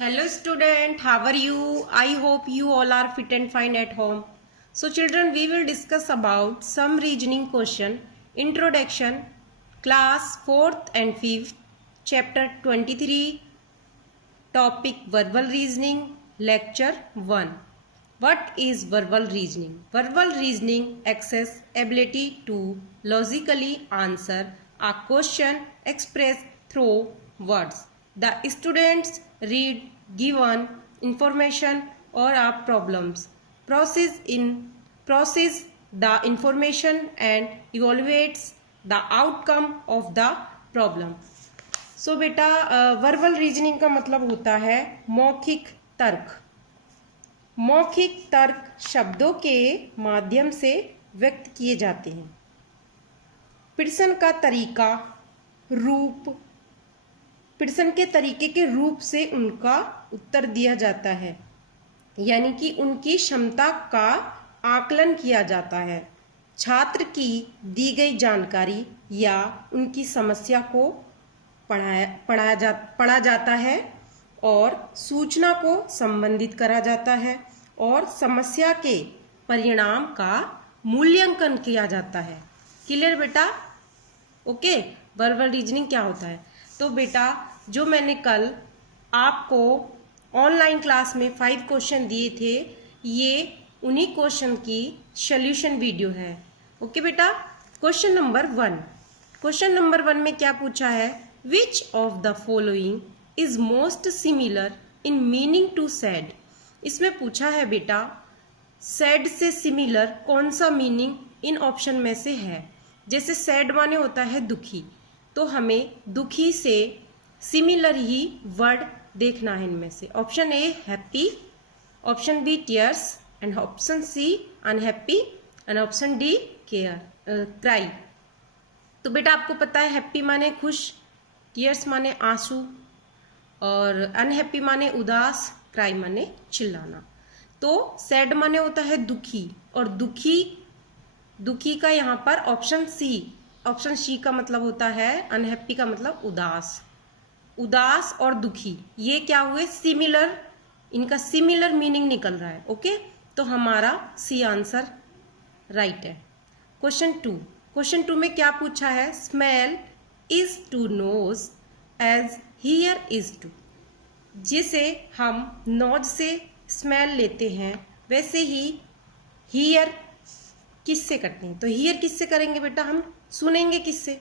Hello student, how are you? I hope you all are fit and fine at home. So children, we will discuss about some reasoning question, introduction, class 4th and 5th, chapter 23, topic verbal reasoning, lecture 1. What is verbal reasoning? Verbal reasoning access ability to logically answer a question expressed through words. The students read given information or a problems, process the information and evaluates the outcome of the problem. सो बेटा verbal reasoning का मतलब होता है मौखिक तर्क। मौखिक तर्क शब्दों के माध्यम से व्यक्त किए जाते हैं। प्रश्न का तरीका रूप, प्रश्न के तरीके के रूप से उनका उत्तर दिया जाता है, यानी कि उनकी क्षमता का आकलन किया जाता है। छात्र की दी गई जानकारी या उनकी समस्या को पढ़ा जाता है और सूचना को संबंधित करा जाता है और समस्या के परिणाम का मूल्यांकन किया जाता है। क्लियर बेटा? ओके, वर्बल रीजनिंग क्या होता है? तो बेटा जो मैंने कल आपको ऑनलाइन क्लास में 5 क्वेश्चन दिए थे, ये उन्हीं क्वेश्चन की सॉल्यूशन वीडियो है। ओके बेटा, क्वेश्चन नंबर 1। क्वेश्चन नंबर 1 में क्या पूछा है? Which of the following is most similar in meaning to sad? इसमें पूछा है बेटा sad से सिमिलर कौन सा मीनिंग इन ऑप्शन में से है। जैसे sad माने होता है दुखी, तो हमें दुखी से सिमिलर ही वर्ड देखना है इनमें से। Option A happy, option B tears and option C unhappy and option D care cry. तो बेटा आपको पता है हैप्पी माने खुश, टीयर्स माने आंसू और अनहैप्पी माने उदास, क्राई माने चिल्लाना। तो सैड माने होता है दुखी और दुखी का यहाँ पर ऑप्शन सी का मतलब होता है अनहैप्पी का मतलब उदास और दुखी, ये क्या हुए सिमिलर, इनका सिमिलर मीनिंग निकल रहा है। ओके, तो हमारा सी आंसर राइट है। क्वेश्चन 2 में क्या पूछा है? Smell is to nose as hear is to। जिसे हम नोज से स्मेल लेते हैं वैसे ही हियर किससे करते हैं? तो हियर किससे करेंगे बेटा? हम सुनेंगे किससे?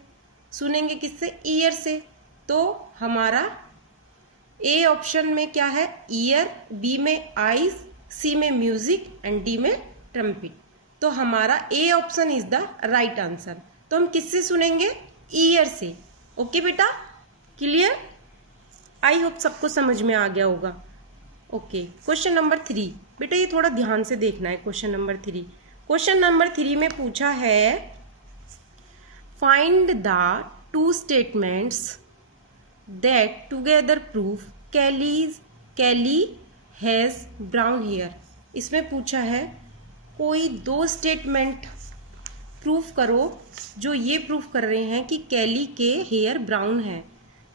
ईयर से। तो हमारा ए ऑप्शन में क्या है? ईयर, बी में आईज, सी में म्यूजिक एंड डी में ट्रम्पिट। तो हमारा A option is the right answer. तो हम किससे सुनेंगे? ईयर से। ओके बेटा, क्लियर? आई होप सबको समझ में आ गया होगा। ओके, क्वेश्चन नंबर 3 बेटा ये थोड़ा ध्यान से देखना है। क्वेश्चन नंबर 3 में पूछा है find the 2 statements that together prove Kelly has brown hair. इसमें पूछा है कोई 2 स्टेटमेंट प्रूफ करो जो ये प्रूफ कर रहे हैं कि कैली के हेयर ब्राउन है।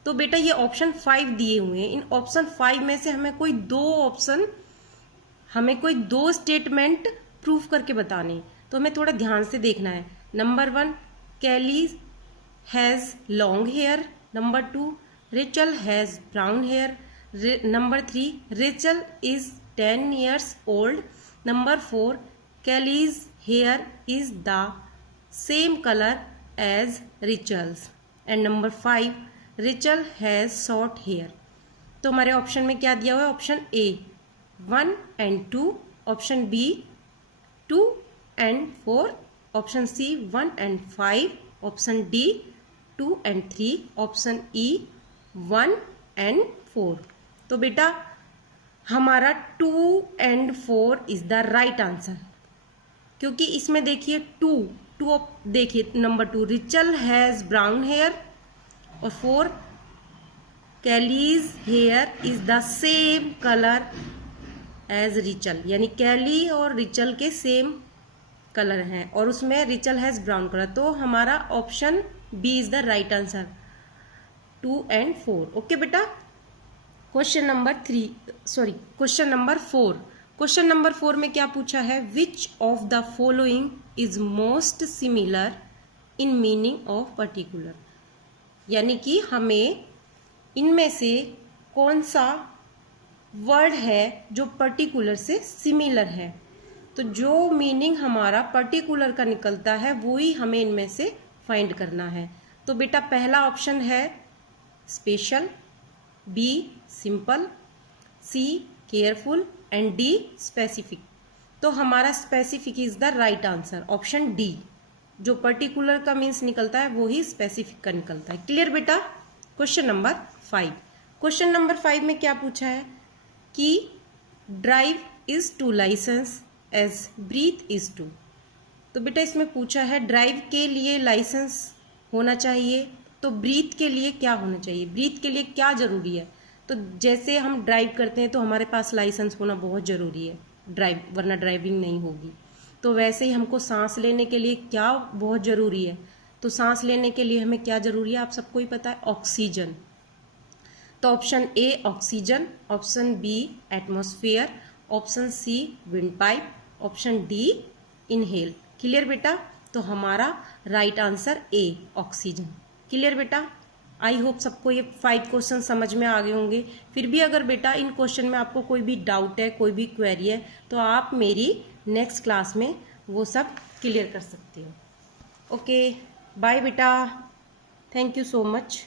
तो बेटा ये ऑप्शन 5 दिए हुए हैं, इन ऑप्शन 5 में से हमें कोई 2 स्टेटमेंट प्रूफ करके बताने। तो हमें थोड़ा ध्यान से देखना है। Number 1 Kelly has long hair, number 2 Rachel has brown hair, number 3 Rachel is 10 years old, number 4 Kelly's hair is the same color as Rachel's and number 5 Rachel has short hair। तो हमारे ऑप्शन में क्या दिया हुआ है? Option A 1 and 2, option B 2 and 4, option C 1 and 5, option D 2 and 3, option E 1 and 4। तो बेटा हमारा 2 and 4 is the right answer, क्योंकि इसमें देखिए 2 देखिए number 2 Rachel has brown hair और 4 Kelly's hair is the same colour as Rachel, यानी Kelly और रिचल के सेम कलर हैं और उसमें रिचल हैज़ ब्राउन कलर। तो हमारा option B is the right answer 2 and 4। Okay बेटा, क्वेश्चन नंबर 4। क्वेश्चन नंबर 4 में क्या पूछा है, which of the following is most similar in meaning of particular, यानी कि हमें इनमें से कौन सा वर्ड है जो पर्टिकुलर से सिमिलर है। तो जो मीनिंग हमारा पर्टिकुलर का निकलता है वो ही हमें इनमें से फाइंड करना है। तो बेटा पहला ऑप्शन है special, B simple, C careful and D specific. तो हमारा specific is the right answer, option D. जो पर्टिकुलर का मीन्स निकलता है वो ही स्पेसिफिक का निकलता है। क्लियर बेटा। Question number 5। क्वेश्चन नंबर 5 में क्या पूछा है कि drive is to licence as breathe is to. तो बेटा इसमें पूछा है ड्राइव के लिए लाइसेंस होना चाहिए, तो ब्रीथ के लिए क्या होना चाहिए, ब्रीथ के लिए क्या ज़रूरी है। तो जैसे हम ड्राइव करते हैं तो हमारे पास लाइसेंस होना बहुत ज़रूरी है वरना ड्राइविंग नहीं होगी। तो वैसे ही हमको सांस लेने के लिए क्या बहुत ज़रूरी है, तो सांस लेने के लिए हमें क्या ज़रूरी है, आप सबको ही पता है, ऑक्सीजन। तो option A oxygen, option B atmosphere, option C windpipe, option D inhale. Clear बेटा। तो हमारा right answer A oxygen. Clear बेटा। आई होप सबको ये 5 क्वेश्चन समझ में आ गए होंगे। फिर भी अगर बेटा इन क्वेश्चन में आपको कोई भी डाउट है, कोई भी क्वेरी है, तो आप मेरी नेक्स्ट क्लास में वो सब क्लियर कर सकते हो। ओके बाय बेटा, थैंक यू सो मच।